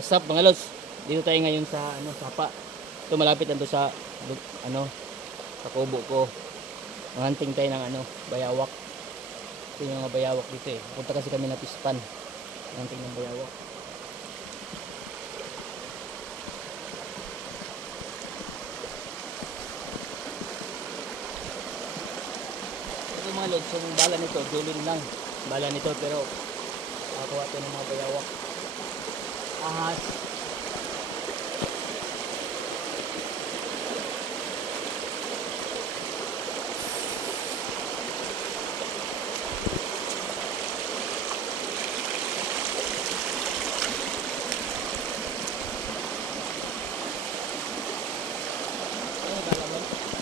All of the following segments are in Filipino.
What's up mga lods? Dito tayo ngayon sa sapa. Ito malapit na to sa sa kubo ko. Manganting tayo ng bayawak. Ito yung mga bayawak dito eh. Punta kasi kami na pispan. Manganting ng bayawak. Ito mga lods, yung bala nito, julin lang. Bala nito pero nakakuha ito ng mga bayawak. Ahas.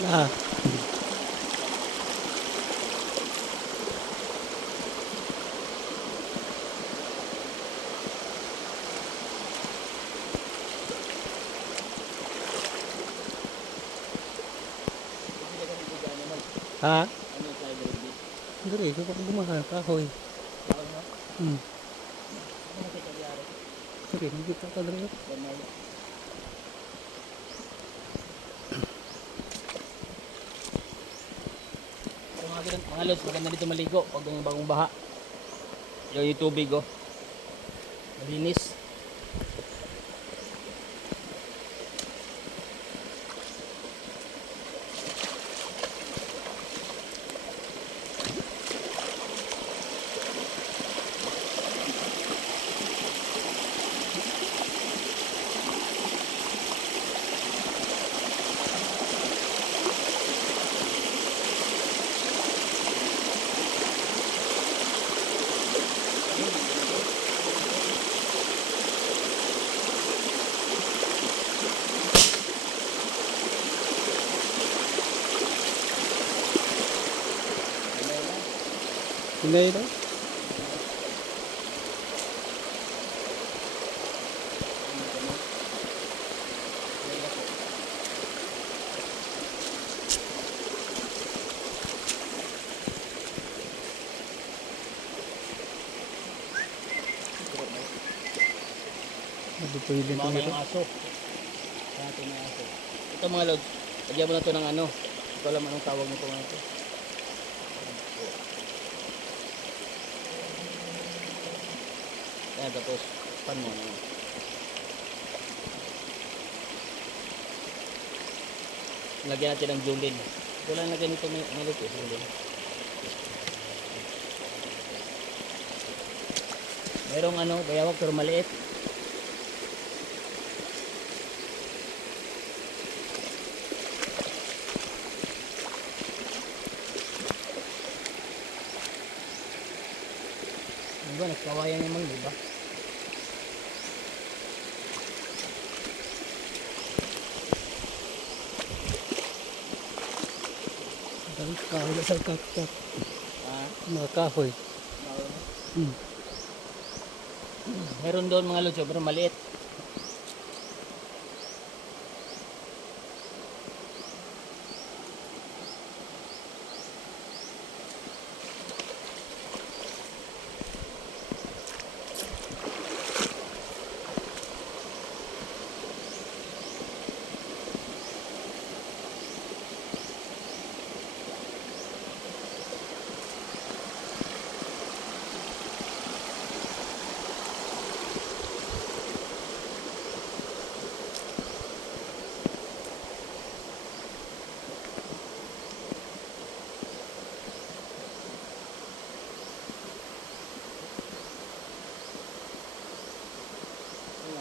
Ah. Ha? Dari, ko pa gumahan kahoy. Dari, nakita ka dari. Mga lods, maganda dito maligo pag yung bagong baha. Yung tubig malinis. Hindi ito. Dito yung Mga ito. yung aso. Ito yung aso. Ito mga lods, lagyan mo na ito ng ito alam anong tawag nito mga ito. Ayan, tapos pan mo. Lagyan natin ng julin. Ito lang lagyan nito mga lods julin. Merong bayawak pero maliit. Diba, nagkawayan naman, diba? Dari kahoy sa kakak. Mga kahoy. Meron doon mga lods, pero maliit.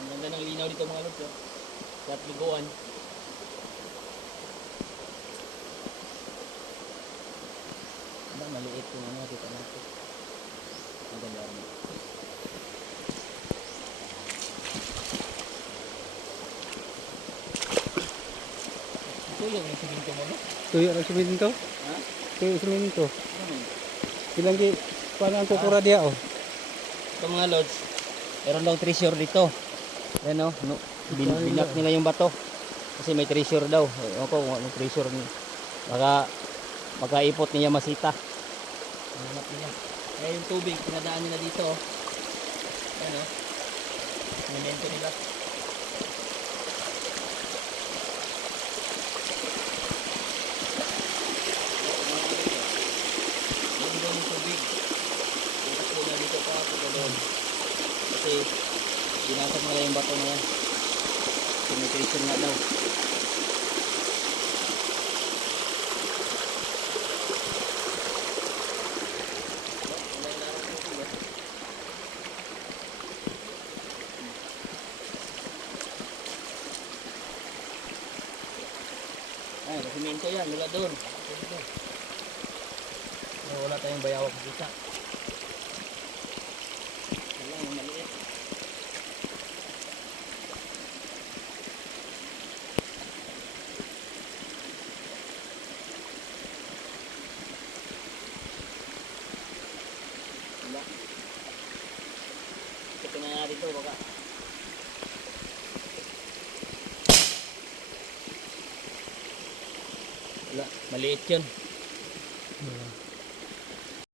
Ganda ng linaw dito mga lods. Sarap liguan. Maliit yung kita natin. Ang ganda rin. Tuyo yung siminto mo, no? Tuyo ang siminto? Ha? Tuyo siminto. Ilang di paano ang kukura dia oh? Ito mga lods, meron daw treasure dito. Yan binak nila yung bato. Kasi may treasure daw. Ewan ko kung anong treasure niya. Makaipot niya masita. Hanap nila. Kaya yung tubig, pinadaan nila dito. Yan Minento nila. Yung doon yung tubig. Yung takbo na dito pa ako doon. Kasi binasag nila yung bato na yan. Penetration nga daw. Ay, simento yan, mula doon. Wala tayong bayawak dito. Wala, yung maliit. Wala. Ito na nga dito, baka. Wala, maliit yun. Wala.